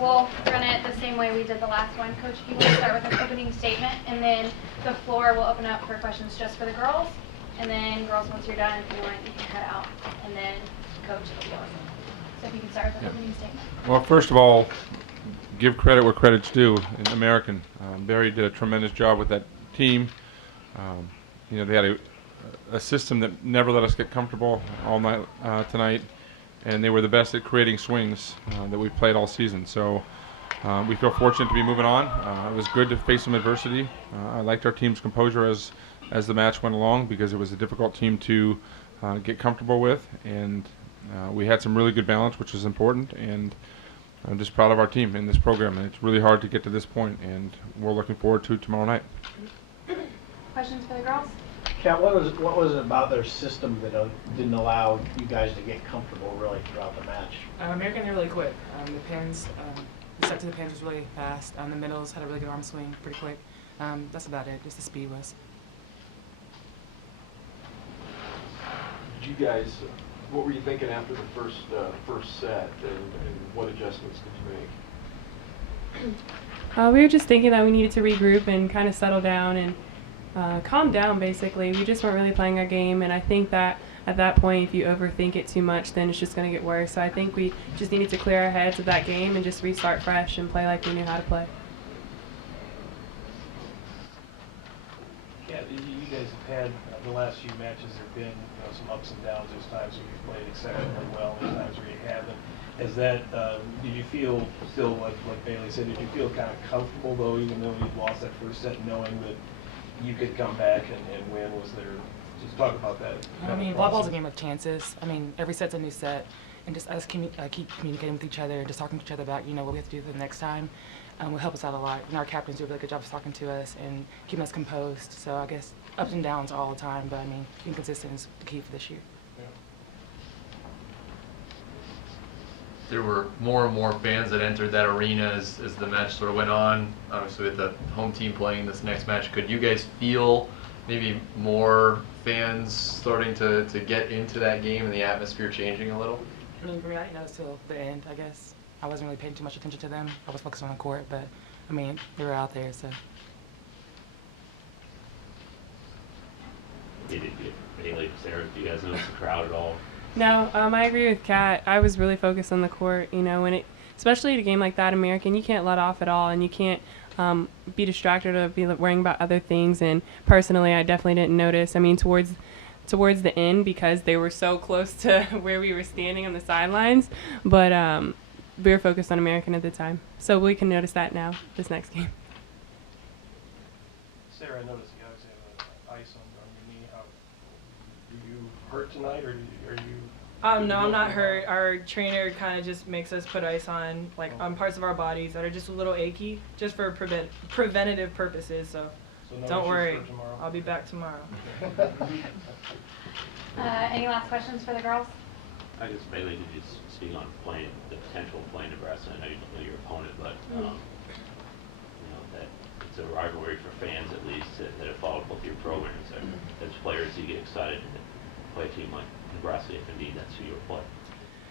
we'll run it the same way we did the last one. Coach, if you want to start with an opening statement, and then the floor will open up for questions just for the girls. And then girls, once you're done, if you want, you can head out. And then Coach, it'll be awesome. So if you can start with the opening statement. Well, first of all, give credit where credit's due. In American, Barry did a tremendous job with that team. They had a system that never let us get comfortable all night tonight, and they were the best at creating swings that we've played all season. So we feel fortunate to be moving on. It was good to face some adversity. I liked our team's composure as the match went along because it was a difficult team to get comfortable with, and we had some really good balance, which is important, and I'm just proud of our team in this program, and it's really hard to get to this point, and we're looking forward to tomorrow night. Questions for the girls? Kat, what was it about their system that didn't allow you guys to get comfortable really throughout the match? American, they're really quick. The pins, the set to the pins was really fast. The middles had a really good arm swing, pretty quick. That's about it, just the speed was. Did you guys, what were you thinking after the first set, and what adjustments did you make? We were just thinking that we needed to regroup and kind of settle down and calm down, basically. We just weren't really playing our game, and I think that at that point, if you overthink it too much, then it's just going to get worse. So I think we just needed to clear our heads of that game and just restart fresh and play like we knew how to play. Yeah, you guys have had the last few matches. There have been some ups and downs. There's times where you've played exceptionally well, there's times where you haven't. Is that, did you feel still, like Bailey said, did you feel kind of comfortable though, even though you lost that first set, knowing that you could come back and win? Was there, just talk about that. I mean, volleyball's a game of chances. I mean, every set's a new set, and just us keep communicating with each other, just talking to each other about, what we have to do the next time will help us out a lot. And our captains do a really good job of talking to us and keeping us composed. So I guess ups and downs all the time, but I mean, being consistent is the key for this year. There were more and more fans that entered that arena as the match sort of went on. Obviously, with the home team playing this next match, could you guys feel maybe more fans starting to get into that game and the atmosphere changing a little? I mean, for me, I didn't notice till the end, I guess. I wasn't really paying too much attention to them. I was focused on the court, but I mean, they were out there, so. Bailey, Sarah, do you guys notice the crowd at all? No, I agree with Kat. I was really focused on the court. Especially at a game like that, American, you can't let off at all, and you can't be distracted or be worrying about other things. And personally, I definitely didn't notice. I mean, towards the end, because they were so close to where we were standing on the sidelines, but we were focused on American at the time, so we can notice that now this next game. Sarah, I noticed you guys have ice on your knee. Are you hurt tonight, or are you? No, I'm not hurt. Our trainer kind of just makes us put ice on, on parts of our bodies that are just a little achy, just for preventative purposes. So no don't worry, for tomorrow? I'll be back tomorrow. Any last questions for the girls? I guess, Bailey, did you speak on the potential of playing Nebraska? I know you don't know your opponent, but that it's a rivalry for fans, at least, that have followed both your programs. As players, you get excited to play a team like Nebraska, if indeed that's who you'll play.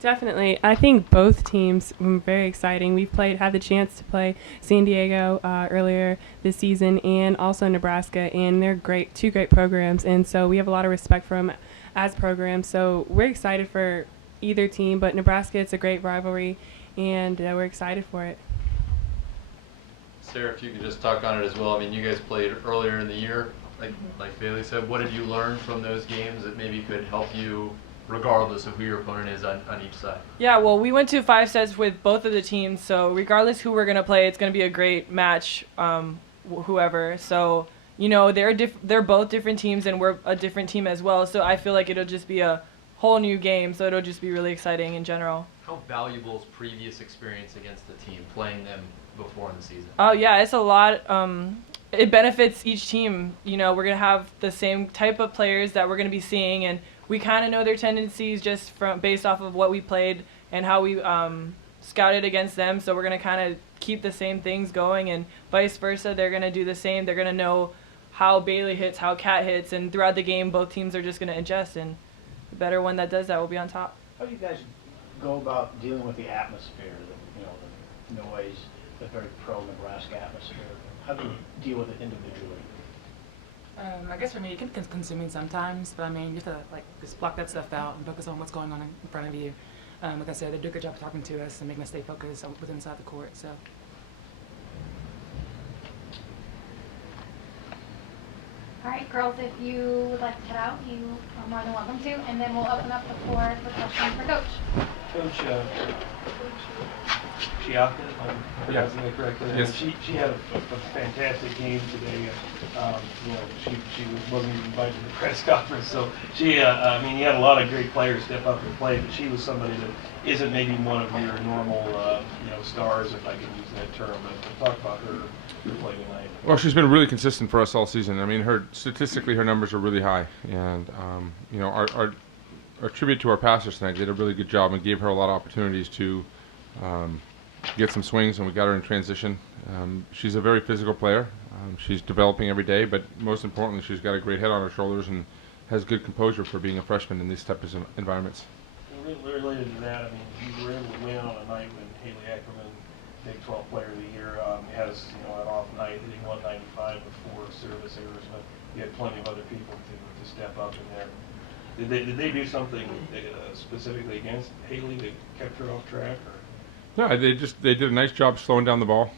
Definitely. I think both teams were very exciting. We've had the chance to play San Diego earlier this season and also Nebraska, and they're two great programs, and so we have a lot of respect for them as programs. So we're excited for either team, but Nebraska, it's a great rivalry, and we're excited for it. Sarah, if you could just talk on it as well. I mean, you guys played earlier in the year, like Bailey said. What did you learn from those games that maybe could help you regardless of who your opponent is on each side? Yeah, well, we went to 5 sets with both of the teams, so regardless who we're going to play, it's going to be a great match, whoever. So, they're both different teams, and we're a different team as well, so I feel like it'll just be a whole new game, so it'll just be really exciting in general. How valuable is previous experience against the team, playing them before in the season? Oh, yeah, it's a lot. It benefits each team. We're going to have the same type of players that we're going to be seeing, and we kind of know their tendencies just based off of what we played and how we scouted against them. So we're going to kind of keep the same things going, and vice versa. They're going to do the same. They're going to know how Bailey hits, how Kat hits, and throughout the game, both teams are just going to adjust, and the better one that does that will be on top. How do you guys go about dealing with the atmosphere, the noise, a very pro-Nebraska atmosphere. How do you deal with it individually? I guess for me, it can be consuming sometimes, but I mean, you have to like just block that stuff out and focus on what's going on in front of you. Like I said, they do a good job of talking to us and making us stay focused on what's inside the court. So. All right, girls, if you would like to head out, you are more than welcome to, and then we'll open up the floor for questions for Coach. Coach, Chiaka, if I'm pronouncing it correctly. Yes. She had a fantastic game today. You know, she wasn't even invited to the press conference, so she. I mean, you had a lot of great players step up and play, but she was somebody that isn't maybe one of your normal, you know, stars, if I can use that term. But talk about her play tonight. Well, she's been really consistent for us all season. I mean, statistically, her numbers are really high, and you know, our tribute to our passers tonight did a really good job and gave her a lot of opportunities to get some swings, and we got her in transition. She's a very physical player. She's developing every day, but most importantly, she's got a great head on her shoulders and has good composure for being a freshman in these types of environments. Related to that, I mean, you were able to win on a night when Haley Ackerman, Big 12 Player of the Year, had us, you know, an off night, hitting 195 with 4 service errors, but you had plenty of other people to step up in there. Did they do something specifically against Haley that kept her off track? Or? No, they did a nice job slowing down the ball.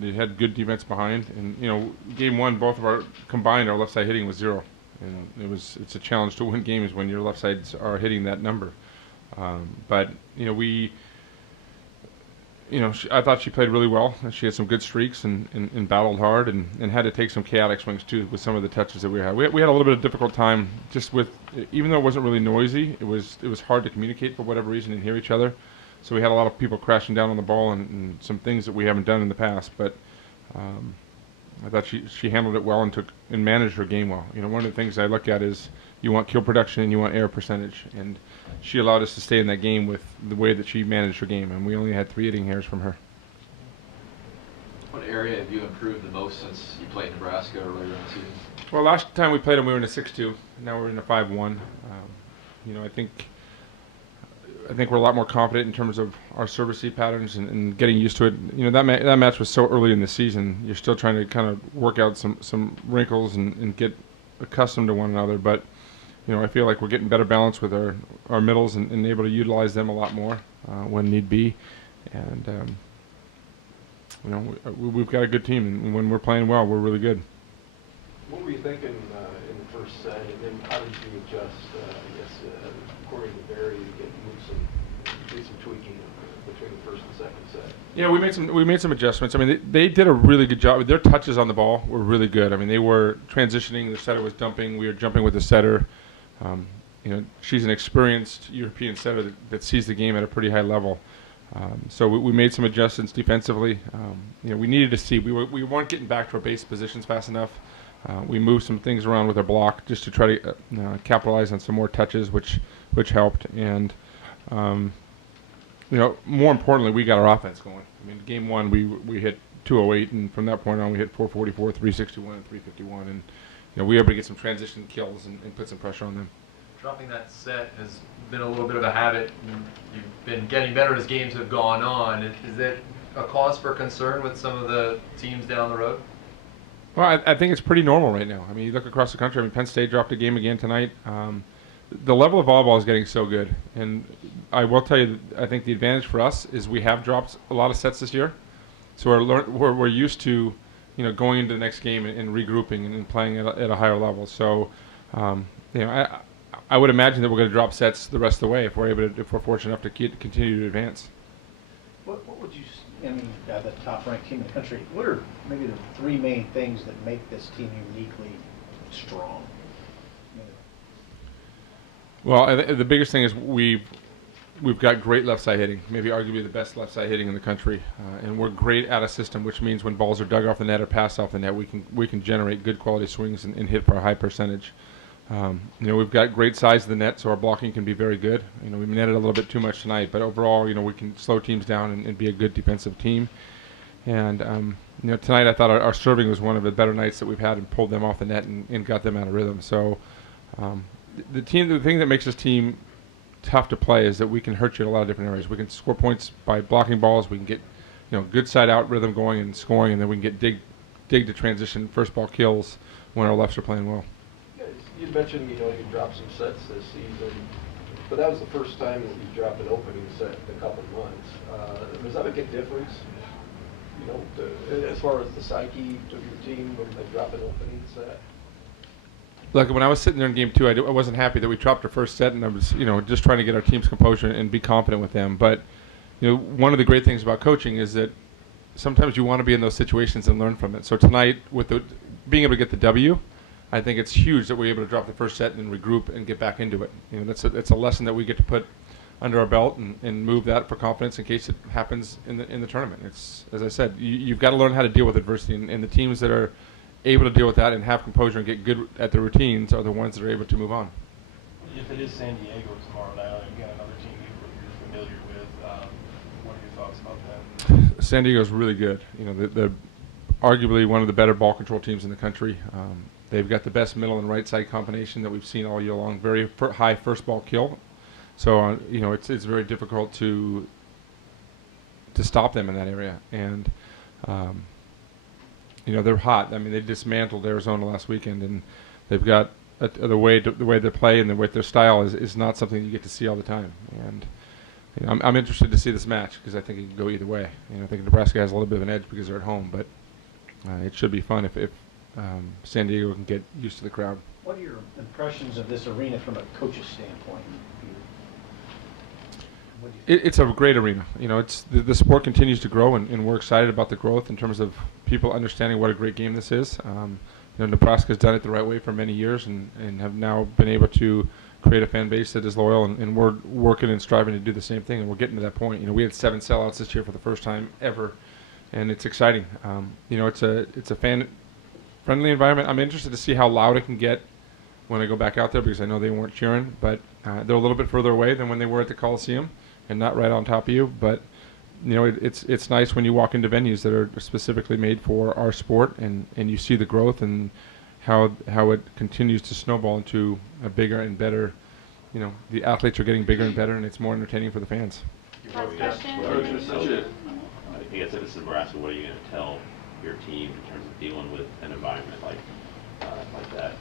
They had good defense behind, and you know, game one, both of our combined, our left side hitting was 0, and it's a challenge to win games when your left sides are hitting that number. But you know, I thought she played really well. She had some good streaks and battled hard and had to take some chaotic swings too with some of the touches that we had. We had a little bit of difficult time just with, even though it wasn't really noisy, it was hard to communicate for whatever reason and hear each other. So we had a lot of people crashing down on the ball and some things that we haven't done in the past. But I thought she handled it well and managed her game well. You know, one of the things I look at is you want kill production and you want error percentage, and she allowed us to stay in that game with the way that she managed her game, and we only had 3 hitting errors from her. What area have you improved the most since you played Nebraska earlier in the season? Well, last time we played them, we were in a 6-2. Now we're in a 5-1. You know, I think we're a lot more confident in terms of our service patterns and getting used to it. You know, that match was so early in the season. You're still trying to kind of work out some wrinkles and get accustomed to one another. But you know, I feel like we're getting better balance with our middles and able to utilize them a lot more when need be. And you know, we've got a good team, and when we're playing well, we're really good. What were you thinking in the first set, and then how did you adjust, I guess, according to Barry, to do some tweaking between the first and second set? Yeah, we made some adjustments. I mean, they did a really good job. Their touches on the ball were really good. I mean, they were transitioning. The setter was dumping. We were jumping with the setter. You know, she's an experienced European setter that sees the game at a pretty high level. So we made some adjustments defensively. You know, we needed to see. We weren't getting back to our base positions fast enough. We moved some things around with our block just to try to capitalize on some more touches, which helped. And you know, more importantly, we got our offense going. I mean, game one we hit 208, and from that point on, we hit 444, 361, and 351. And you know, we were able to get some transition kills and put some pressure on them. Dropping that set has been a little bit of a habit. You've been getting better as games have gone on. Is that a cause for concern with some of the teams down the road? Well, I think it's pretty normal right now. I mean, you look across the country. I mean, Penn State dropped a game again tonight. The level of volleyball is getting so good, and I will tell you, I think the advantage for us is we have dropped a lot of sets this year, so we're used to, you know, going into the next game and regrouping and playing at a higher level. So, you know, I would imagine that we're going to drop sets the rest of the way if we're fortunate enough to continue to advance. What would you, I mean, the top-ranked team in the country, what are maybe the 3 main things that make this team uniquely strong? Well, the biggest thing is we've got great left side hitting, maybe arguably the best left side hitting in the country, and we're great at a system, which means when balls are dug off the net or passed off the net, we can generate good quality swings and hit for a high percentage. You know, we've got great size of the net, so our blocking can be very good. You know, we netted a little bit too much tonight, but overall, you know, we can slow teams down and be a good defensive team. And you know, tonight I thought our serving was one of the better nights that we've had and pulled them off the net and got them out of rhythm. So the thing that makes this team tough to play is that we can hurt you in a lot of different areas. We can score points by blocking balls. We can get good side out rhythm going and scoring, and then we can get dig to transition first ball kills when our lefts are playing well. You mentioned, you dropped some sets this season, but that was the first time that you dropped an opening set in a couple months. Does that make a difference, as far as the psyche of your team when they drop an opening set? Look, when I was sitting there in game 2, I wasn't happy that we dropped our first set, and I was, just trying to get our team's composure and be confident with them. But, one of the great things about coaching is that sometimes you want to be in those situations and learn from it. So tonight, with being able to get the W, I think it's huge that we're able to drop the first set and regroup and get back into it. That's a lesson that we get to put under our belt and move that for confidence in case it happens in the tournament. It's, as I said, you've got to learn how to deal with adversity, and the teams that are able to deal with that and have composure and get good at their routines are the ones that are able to move on. If it is San Diego tomorrow night, again, another team you're familiar with, what are your thoughts about them? San Diego's really good. They're arguably one of the better ball control teams in the country. They've got the best middle and right side combination that we've seen all year long. Very high first ball kill. So it's very difficult to stop them in that area. And they're hot. I mean, they dismantled Arizona last weekend, and they've got the way they play and their style is not something you get to see all the time. And I'm interested to see this match because I think it can go either way. I think Nebraska has a little bit of an edge because they're at home, but it should be fun if San Diego can get used to the crowd. What are your impressions of this arena from a coach's standpoint? It's a great arena. It's the sport continues to grow, and we're excited about the growth in terms of people understanding what a great game this is. Nebraska's done it the right way for many years, and have now been able to create a fan base that is loyal, and we're working and striving to do the same thing, and we're getting to that point. We had 7 sellouts this year for the first time ever, and it's exciting. It's a fan-friendly environment. I'm interested to see how loud it can get when I go back out there because I know they weren't cheering, but they're a little bit further away than when they were at the Coliseum and not right on top of you. But it's nice when you walk into venues that are specifically made for our sport, and you see the growth and how it continues to snowball into a bigger and better. The athletes are getting bigger and better, and it's more entertaining for the fans. Last question. I guess if it's Nebraska, what are you going to tell your team in terms of dealing with an environment like that?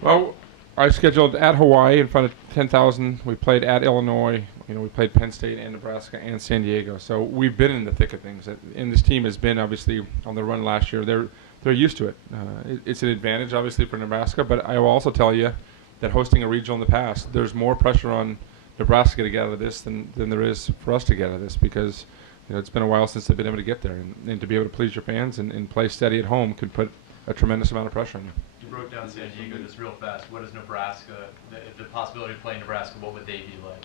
Well, I scheduled at Hawaii in front of 10,000. We played at Illinois. We played Penn State and Nebraska and San Diego. So we've been in the thick of things. And this team has been obviously on the run last year. They're used to it. It's an advantage obviously for Nebraska. But I will also tell you that hosting a regional in the past, there's more pressure on Nebraska to get out of this than there is for us to get out of this because it's been a while since they've been able to get there. And to be able to please your fans and play steady at home can put a tremendous amount of pressure on you. You broke down San Diego just real fast. What is Nebraska, the possibility of playing Nebraska, what would they be like?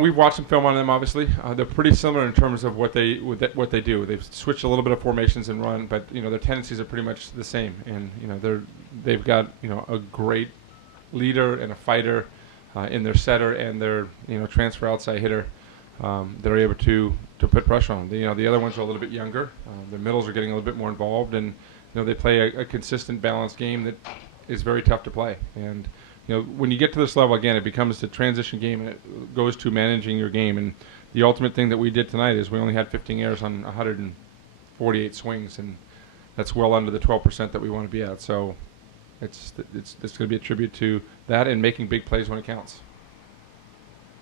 We've watched some film on them, obviously. They're pretty similar in terms of what they do. They've switched a little bit of formations and run, but, their tendencies are pretty much the same. And, they've got, a great leader and a fighter in their setter and their, transfer outside hitter that are able to put pressure on them. The other ones are a little bit younger. Their middles are getting a little bit more involved, and they play a consistent, balanced game that is very tough to play. And when you get to this level again, it becomes a transition game, and it goes to managing your game. And the ultimate thing that we did tonight is we only had 15 errors on 148 swings, and that's well under the 12% that we want to be at. So it's going to be a tribute to that and making big plays when it counts.